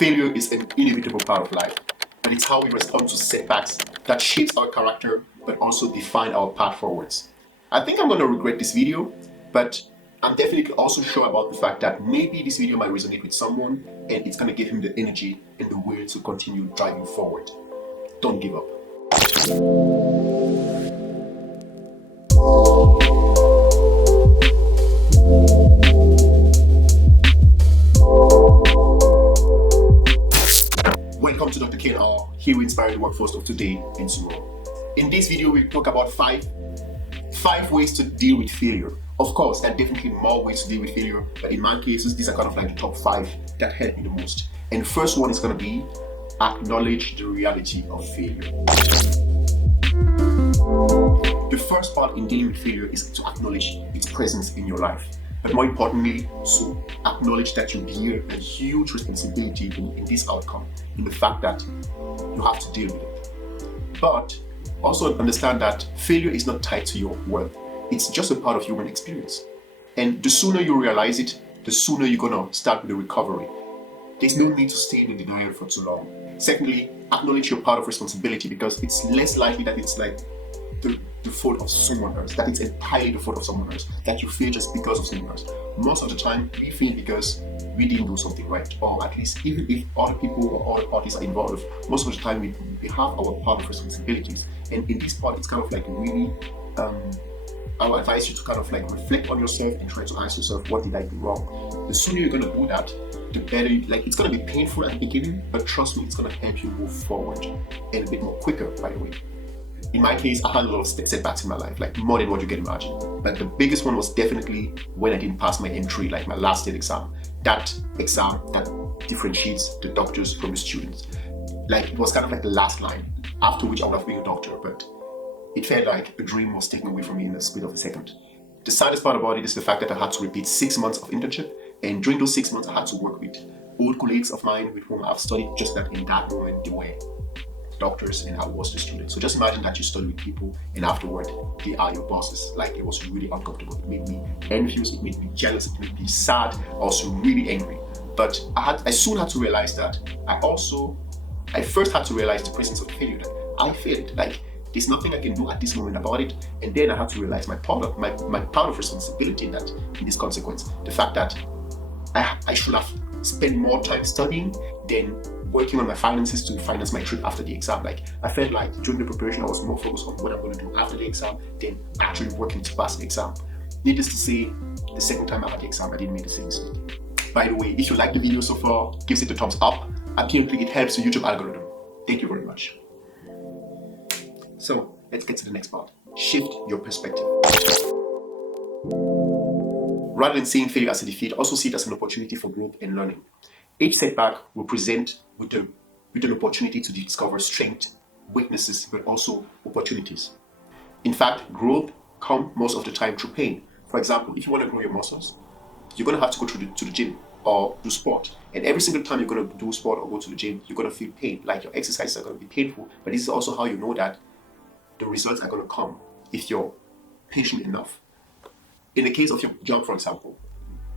Failure is an inevitable part of life, and it's how we respond to setbacks that shapes our character but also define our path forwards. I think I'm going to regret this video, but I'm definitely also sure about the fact that maybe this video might resonate with someone and it's going to give him the energy and the will to continue driving forward. Don't give up. Welcome to Dr. Kane R. Here we inspire the workforce of today and tomorrow. In this video, we talk about five ways to deal with failure. Of course, there are definitely more ways to deal with failure, but in my cases, these are kind of like the top 5 that help me the most. And the first one is going to be acknowledge the reality of failure. The first part in dealing with failure is to acknowledge its presence in your life. But more importantly, to acknowledge that you bear a huge responsibility in this outcome, in the fact that you have to deal with it. But also understand that failure is not tied to your worth. It's just a part of human experience. And the sooner you realize it, the sooner you're going to start with the recovery. There's no need to stay in denial for too long. Secondly, acknowledge your part of responsibility, because it's less likely that it's like the fault of someone else, that it's entirely the fault of someone else, that you fail just because of someone else. Most of the time, we fail because we didn't do something right, or at least even if other people or other parties are involved, most of the time we have our part of responsibilities. And in this part, it's kind of like really, I would advise you to kind of like reflect on yourself and try to ask yourself, what did I do wrong? The sooner you're going to do that, the better. Like, it's going to be painful at the beginning, but trust me, it's going to help you move forward and a bit more quicker, by the way. In my case, I had a lot of setbacks in my life, like more than what you can imagine. But the biggest one was definitely when I didn't pass my M3, like my last state exam. That exam that differentiates the doctors from the students. Like, it was kind of like the last line, after which I would have been a doctor, but it felt like a dream was taken away from me in the split of a second. The saddest part about it is the fact that I had to repeat 6 months of internship, and during those 6 months I had to work with old colleagues of mine with whom I've studied, just that in that moment they were doctors and I was the student. So just imagine that you study with people and afterward they are your bosses. Like, it was really uncomfortable. It made me envious, it made me jealous, it made me sad, also really angry. But I soon had to realize that I first had to realize the presence of failure, that I failed. Like, there's nothing I can do at this moment about it. And then I had to realize my part of responsibility in this consequence. The fact that I should have spent more time studying than working on my finances to finance my trip after the exam. Like, I felt like during the preparation I was more focused on what I'm going to do after the exam than actually working to pass the exam. Needless to say, the second time I had the exam, I didn't make the same mistake. By the way, if you like the video so far, give it a thumbs up. Apparently, it helps the YouTube algorithm. Thank you very much. So let's get to the next part. Shift your perspective. Rather than seeing failure as a defeat, also see it as an opportunity for growth and learning. Each setback will present with an opportunity to discover strengths, weaknesses, but also opportunities. In fact, growth comes most of the time through pain. For example, if you want to grow your muscles, you're going to have to go to the gym or do sport. And every single time you're going to do sport or go to the gym, you're going to feel pain. Like, your exercises are going to be painful. But this is also how you know that the results are going to come if you're patient enough. In the case of your job, for example,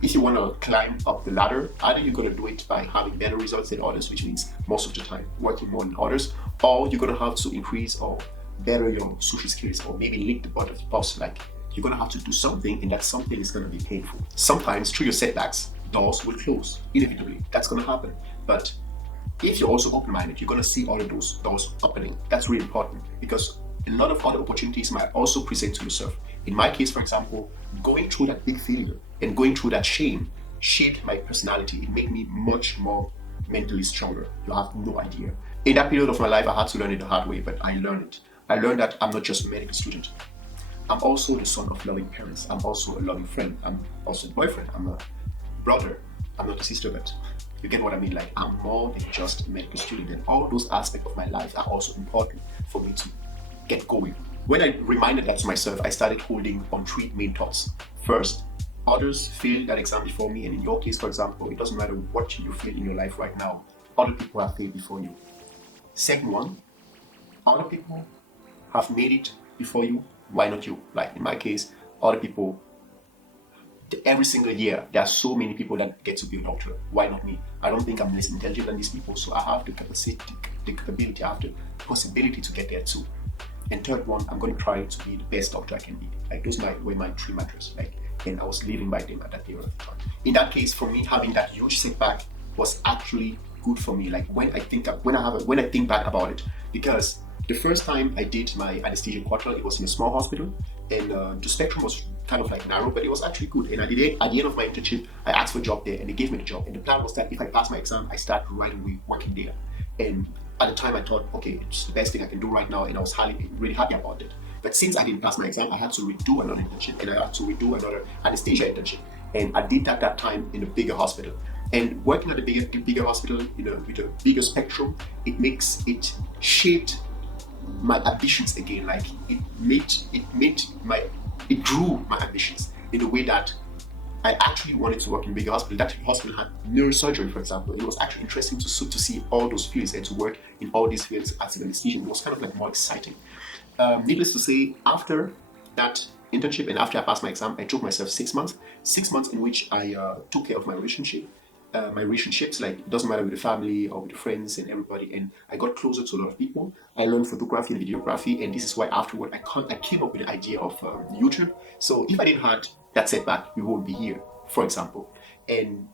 if you want to climb up the ladder, either you're going to do it by having better results than others, which means most of the time working more than others, or you're going to have to increase or better your social skills, or maybe lick the butt of the boss. Like, you're going to have to do something, and that something is going to be painful. Sometimes through your setbacks, doors will close inevitably. That's going to happen. But if you're also open-minded, you're going to see all of those doors opening. That's really important, because a lot of other opportunities might also present to yourself. In my case, for example, going through that big failure and going through that shame shaped my personality. It made me much more mentally stronger. You have no idea. In that period of my life, I had to learn it the hard way, but I learned it. I learned that I'm not just a medical student. I'm also the son of loving parents. I'm also a loving friend. I'm also a boyfriend. I'm a brother. I'm not a sister, but you get what I mean. Like, I'm more than just a medical student, and all those aspects of my life are also important for me to get going. When I reminded that to myself, I started holding on 3 main thoughts. First, others failed that exam before me, and in your case, for example, it doesn't matter what you feel in your life right now, other people have failed before you. Second one, other people have made it before you, why not you? Like, in my case, other people every single year, there are so many people that get to be a doctor. Why not me? I don't think I'm less intelligent than these people, so I have the capacity, the capability, I have the possibility to get there too. And third one, I'm going to try to be the best doctor I can be. Like those were my three mantras. Like, and I was living by them at that period of time. In that case, for me, having that huge setback was actually good for me. Like when I think back about it, because the first time I did my anesthesia quarter, it was in a small hospital, and the spectrum was kind of like narrow, but it was actually good. And at the end of my internship, I asked for a job there, and they gave me the job. And the plan was that if I pass my exam, I start right away working there. And at the time, I thought, okay, it's the best thing I can do right now, and I was really happy about it. But since I didn't pass my exam, I had to redo another internship, and I had to redo another anesthesia internship. And I did that time in a bigger hospital. And working at a bigger hospital, with a bigger spectrum, it shaped my ambitions again. Like it grew my ambitions in a way that I actually wanted to work in a bigger hospital. That hospital had neurosurgery, for example. It was actually interesting to see all those fields and to work in all these fields as an anesthesian. It was kind of like more exciting. Needless to say, after that internship and after I passed my exam, I took myself 6 months. 6 months in which I took care of my relationships, like it doesn't matter with the family or with the friends and everybody, and I got closer to a lot of people. I learned photography and videography, and this is why afterward I came up with the idea of YouTube. So if I didn't have that setback, we won't be here, for example. And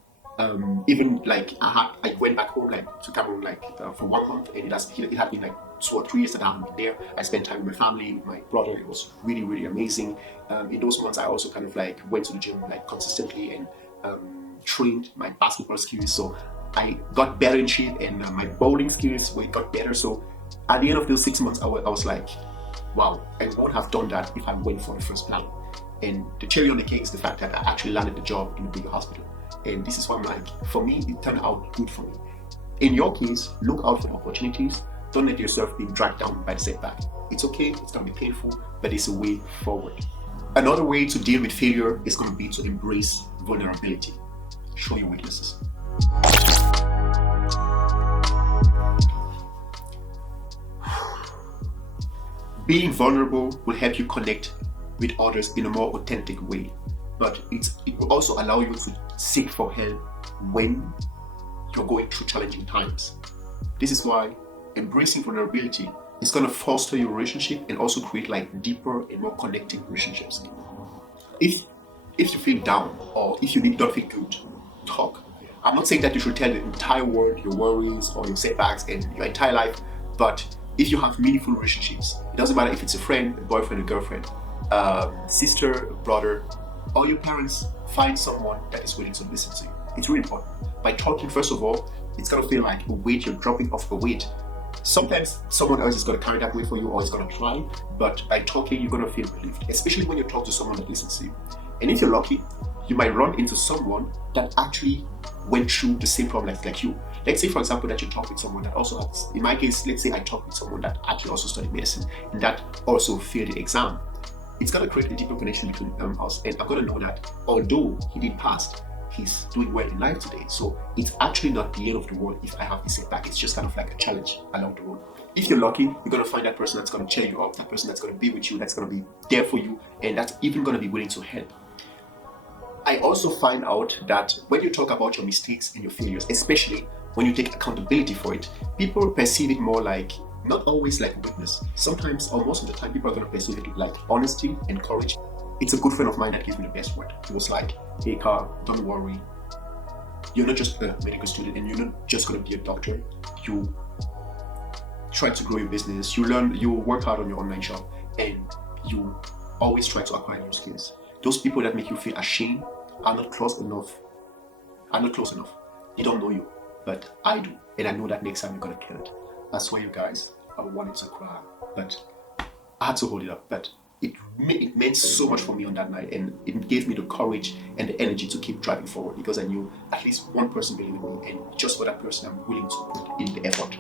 even like I went back home like to Cameroon for 1 month, and it had been like 2 or 3 years that I haven't been there. I spent time with my family, with my brother. It was really, really amazing. In those months, I also kind of like went to the gym like consistently and trained my basketball skills. So I got better in shape, and my bowling skills got better. So at the end of those 6 months, I was like, wow, I won't have done that if I went for the first plan. And the cherry on the cake is the fact that I actually landed the job in a bigger hospital. And this is why I'm like, for me, it turned out good for me. In your case, look out for opportunities. Don't let yourself be dragged down by the setback. It's okay, it's going to be painful, but it's a way forward. Another way to deal with failure is going to be to embrace vulnerability. Show your weaknesses. Being vulnerable will help you connect with others in a more authentic way, but it will also allow you to seek for help when you're going through challenging times. This is why embracing vulnerability is going to foster your relationship and also create like deeper and more connecting relationships. If you feel down or if you don't feel good, talk. I'm not saying that you should tell the entire world your worries or your setbacks and your entire life, but if you have meaningful relationships, it doesn't matter if it's a friend, a boyfriend, a girlfriend, sister, a brother, or your parents, find someone that is willing to listen to you. It's really important. By talking, first of all, it's going to feel like a weight, you're dropping off a weight. Sometimes someone else is going to carry that weight for you or is going to try, but by talking, you're going to feel relieved, especially when you talk to someone that listens to you. And if you're lucky, you might run into someone that actually went through the same problem like you. Let's say, for example, that you talk with someone that also has, in my case, let's say I talk with someone that actually also studied medicine and that also failed the exam. It's going to create a deeper connection between us, and I'm going to know that although he did pass, he's doing well in life today. So it's actually not the end of the world if I have a setback. It's just kind of like a challenge along the road. If you're lucky, you're going to find that person that's going to cheer you up, that person that's going to be with you, that's going to be there for you, and that's even going to be willing to help. I also find out that when you talk about your mistakes and your failures, especially when you take accountability for it, people perceive it more like, not always like weakness. Sometimes, or most of the time, people are going to perceive it like honesty and courage. It's a good friend of mine that gives me the best word. He was like, hey Carl, don't worry. You're not just a medical student and you're not just going to be a doctor. You try to grow your business, you work hard on your online shop, and you always try to acquire new skills. Those people that make you feel ashamed are not close enough. They don't know you, but I do. And I know that next time you're going to kill it. I swear you guys, I wanted to cry, but I had to hold it up. But it meant so much for me on that night, and it gave me the courage and the energy to keep driving forward because I knew at least one person believed in me, and just for that person, I'm willing to put in the effort.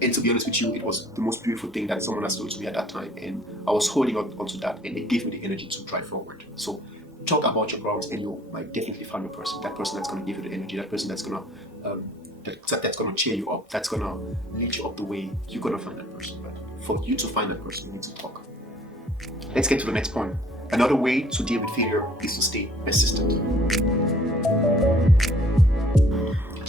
And to be honest with you, it was the most beautiful thing that someone has told to me at that time, and I was holding on to that, and it gave me the energy to drive forward. So talk about your problems, and you might definitely find a person. That person that's going to give you the energy. That person that's going to cheer you up. That's going to lead you up the way. You're going to find that person. But for you to find that person, you need to talk. Let's get to the next point. Another way to deal with failure is to stay persistent.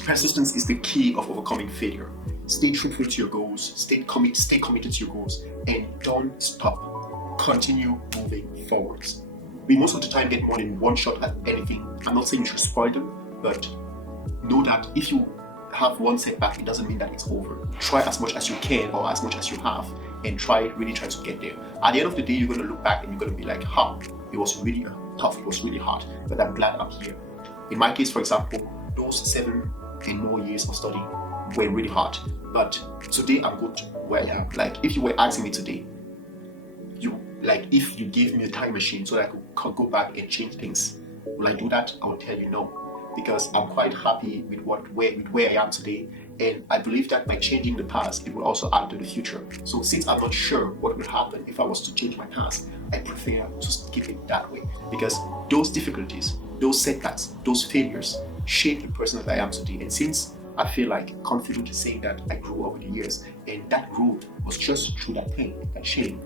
Persistence is the key of overcoming failure. Stay truthful to your goals, stay committed to your goals, and don't stop. Continue moving forwards. We most of the time get more than one shot at anything. I'm not saying you should spoil them, but know that if you have one setback, it doesn't mean that it's over. Try as much as you can or as much as you have, and really try to get there. At the end of the day, you're going to look back and you're going to be like, it was really tough, it was really hard, but I'm glad I'm here. In my case, for example, those 7 and more years of studying were really hard, but today I'm good where I am. Like, if you were asking me today, if you gave me a time machine so that I could go back and change things, will I do that? I will tell you no, because I'm quite happy with where I am today, and I believe that by changing the past, it will also add to the future. So since I'm not sure what will happen if I was to change my past, I prefer to keep it that way, because those difficulties, those setbacks, those failures shape the person that I am today. And since I feel like confident in saying that I grew over the years, and that growth was just through that pain, that shame,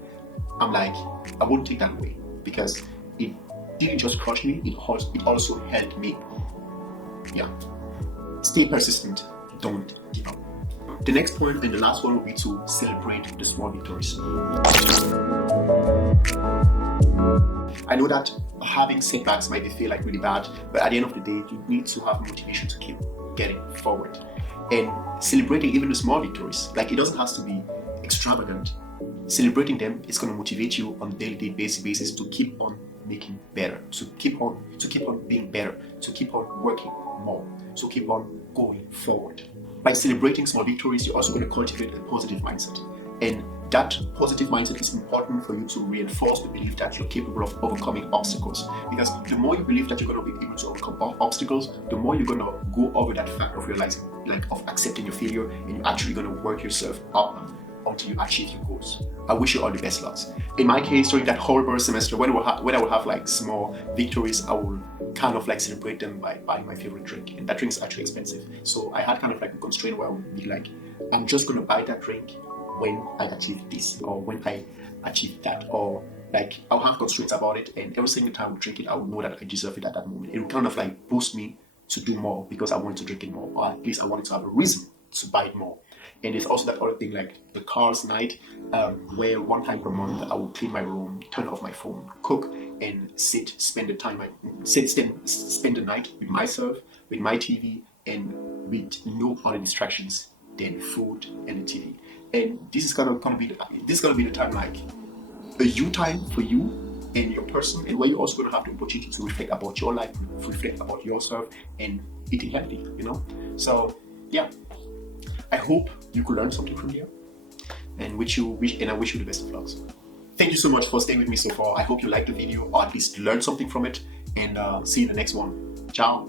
I'm like, I won't take that away, because it didn't just crush me, it also helped me. Yeah. Stay persistent, don't give up. The next point and the last one will be to celebrate the small victories. I know that having setbacks might feel like really bad, but at the end of the day, you need to have motivation to keep getting forward. And celebrating even the small victories, like, it doesn't have to be extravagant. Celebrating them is going to motivate you on a daily basis to keep on making better, to keep on being better, to keep on working more, to keep on going forward. By celebrating small victories, you're also going to cultivate a positive mindset. And that positive mindset is important for you to reinforce the belief that you're capable of overcoming obstacles. Because the more you believe that you're going to be able to overcome obstacles, the more you're going to go over that fact of realizing, of accepting your failure, and you're actually going to work yourself up until you achieve your goals. I wish you all the best luck. In my case, during that horrible semester, when I would have small victories, I will kind of celebrate them by buying my favorite drink, and that drink is actually expensive. So I had kind of a constraint where I would be like, I'm just going to buy that drink when I achieve this, or when I achieve that, or I'll have constraints about it, and every single time I drink it, I will know that I deserve it at that moment. It will kind of boost me to do more because I wanted to drink it more, or at least I wanted to have a reason to buy it more. And there's also that other thing, the cars night, where one time per month I will clean my room, turn off my phone, cook, and spend the night with myself, with my TV, and with no other distractions than food and the TV. And this is gonna be the time, a you time for you and your person, and where you're also gonna have the opportunity to reflect about your life, reflect about yourself, and eating healthy. So yeah. I hope you could learn something from here, and I wish you the best of luck. Thank you so much for staying with me so far. I hope you liked the video, or at least learned something from it, and see you in the next one. Ciao.